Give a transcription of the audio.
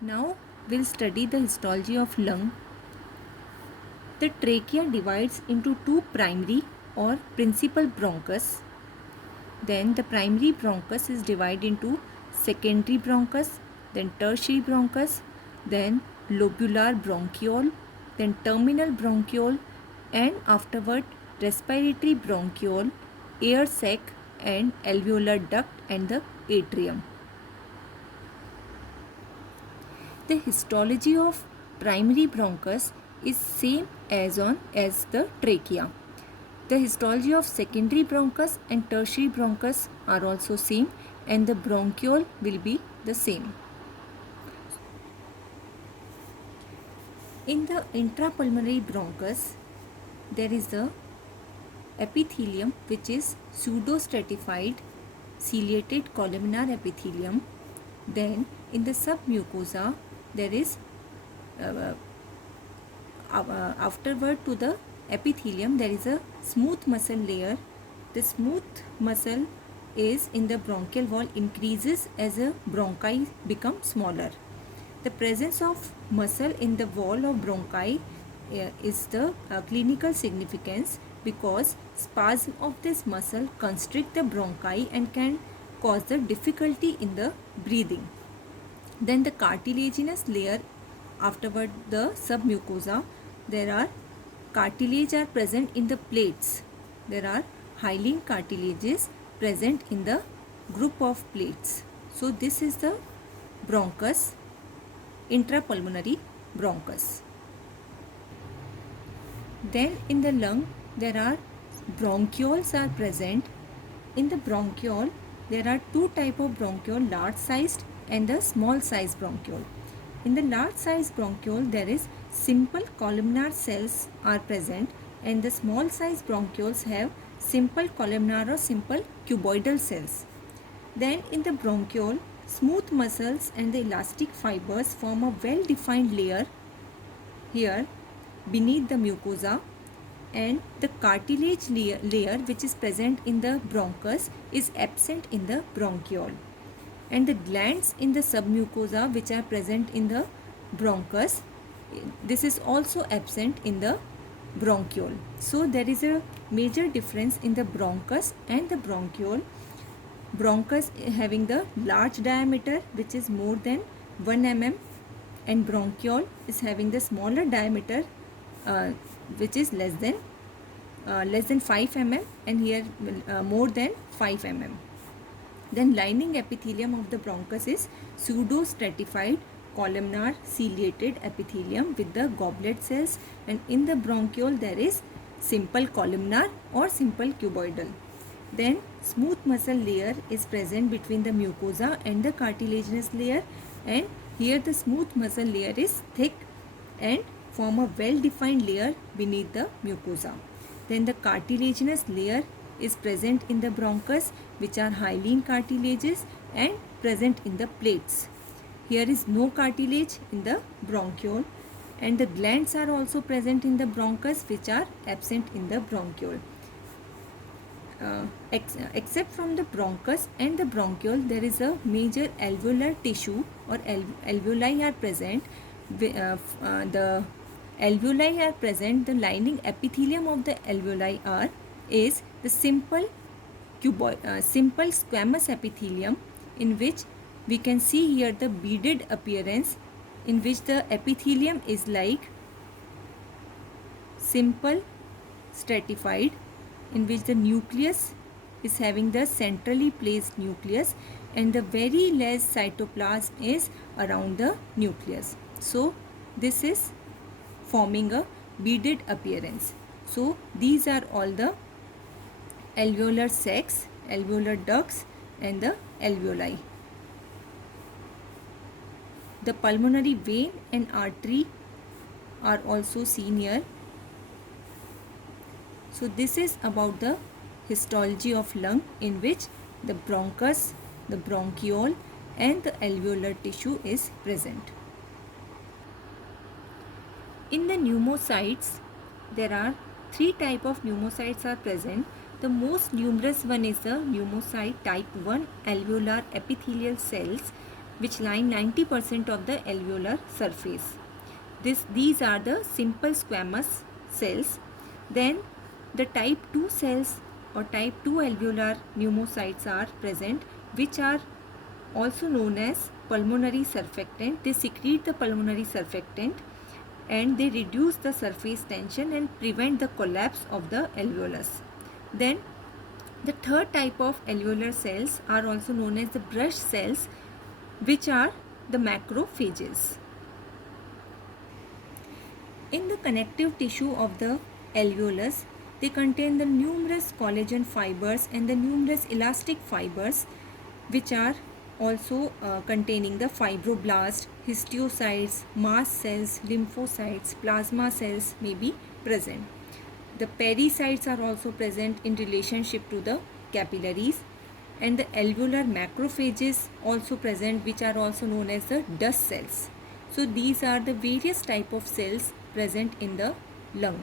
Now we'll study the histology of lung. The trachea divides into two primary or principal bronchus. Then the primary bronchus is divided into secondary bronchus, then tertiary bronchus, then lobular bronchiole, then terminal bronchiole, and afterward respiratory bronchiole, air sac, and alveolar duct and the atrium. The histology of primary bronchus is same as the trachea. The histology of secondary bronchus and tertiary bronchus are also same, and the bronchiole will be the same. In the intrapulmonary bronchus, there is the epithelium which is pseudostratified ciliated columnar epithelium. Then in the submucosa, there is afterward to the epithelium there is a smooth muscle layer. The smooth muscle is in the bronchial wall increases as a bronchi become smaller. The presence of muscle in the wall of bronchi is the clinical significance, because spasm of this muscle constrict the bronchi and can cause the difficulty in the breathing. Then the cartilaginous layer, afterward the submucosa, there are cartilage are present in the plates. There are hyaline cartilages present in the group of plates. So this is the bronchus, intrapulmonary bronchus. Then in the lung there are bronchioles are present. In the bronchiole there are two type of bronchiole, large sized and the small sized bronchiole. In the large sized bronchiole there is simple columnar cells are present, and the small sized bronchioles have simple columnar or simple cuboidal cells. Then in the bronchiole, smooth muscles and the elastic fibers form a well defined layer here beneath the mucosa, and the cartilage layer which is present in the bronchus is absent in the bronchiole, and the glands in the submucosa which are present in the bronchus, this is also absent in the bronchiole. So there is a major difference in the bronchus and the bronchiole. Bronchus having the large diameter which is more than 1 mm, and bronchiole is having the smaller diameter which is less than 5 mm, and here more than 5 mm. Then lining epithelium of the bronchus is pseudostratified columnar ciliated epithelium with the goblet cells, and in the bronchiole there is simple columnar or simple cuboidal. Then smooth muscle layer is present between the mucosa and the cartilaginous layer, and here the smooth muscle layer is thick and form a well defined layer beneath the mucosa. Then the cartilaginous layer is present in the bronchus, which are hyaline cartilages and present in the plates. Here is no cartilage in the bronchiole, and the glands are also present in the bronchus which are absent in the bronchiole. Except from the bronchus and the bronchiole, there is a major alveolar tissue or alveoli are present. The alveoli are present. The lining epithelium of the alveoli is the simple squamous epithelium, in which we can see here the beaded appearance, in which the epithelium is like simple stratified, in which the nucleus is having the centrally placed nucleus, and the very less cytoplasm is around the nucleus. So this is forming a beaded appearance. So these are all the alveolar sacs, alveolar ducts, and the alveoli. The pulmonary vein and artery are also seen here. So this is about the histology of lung, in which the bronchus, the bronchiole, and the alveolar tissue is present. In the pneumocytes, there are three types of pneumocytes are present. The most numerous one is the pneumocyte type 1 alveolar epithelial cells, which line 90% of the alveolar surface. These are the simple squamous cells. Then the type 2 cells or type 2 alveolar pneumocytes are present, which are also known as pulmonary surfactant. They secrete the pulmonary surfactant and they reduce the surface tension and prevent the collapse of the alveolus. Then the third type of alveolar cells are also known as the brush cells, which are the macrophages. In the connective tissue of the alveolus, they contain the numerous collagen fibers and the numerous elastic fibers, which are also containing the fibroblasts, histiocytes, mast cells, lymphocytes, plasma cells may be present. The pericytes are also present in relationship to the capillaries, and the alveolar macrophages also present, which are also known as the dust cells. So these are the various type of cells present in the lung.